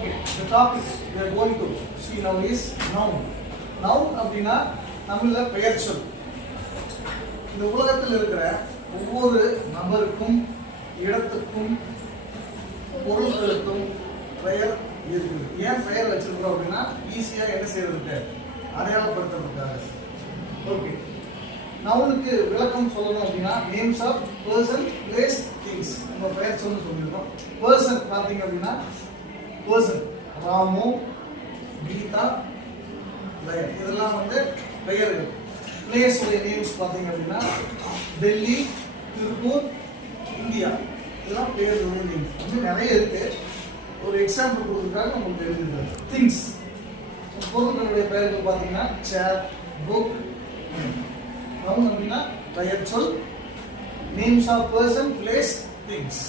Okay the topic we are going to see now is noun noun அப்படின்னா தமிழில் பெயர் சொல். இந்த உலகத்தில் இருக்கிற ஒவ்வொரு நபருக்கும் இடத்துக்கும் பொருள்களுக்கும் பெயர் இருக்குது ஏன் பெயர் வச்சிருக்கிறோம் அப்படின்னா ஈஸியாக என்ன செய்யறதுக்கு? அடையாளப்படுத்துறதுக்காக. ஓகே நவுனுக்கு விளக்கம் சொல்லணும் அப்படின்னா names of person place things நம்ம பெயர் சொல்லு சொல்லியிருக்கோம். பர்சன் பார்த்தீங்க அப்படின்னா பர்சன் ராமு கீதா லயன் இதெல்லாம் வந்து பெயர்கள் பிளேஸ் உடைய நேம்ஸ் பார்த்தீங்க அப்படின்னா டெல்லி திருப்பூர் இந்தியா. இதெல்லாம் பெயர்களுடைய நேம்ஸ் இன்னும் நிறைய இருக்கு. ஒரு எக்ஸாம்பிள் கொடுக்குறதுக்காக உங்களுக்கு எழுதிருக்காரு திங்ஸ் பொருட்களுடைய பெயர்கள் பார்த்தீங்கன்னா சேர் புக் அவங்க அப்படின்னா பெயர் சொல் names of person place things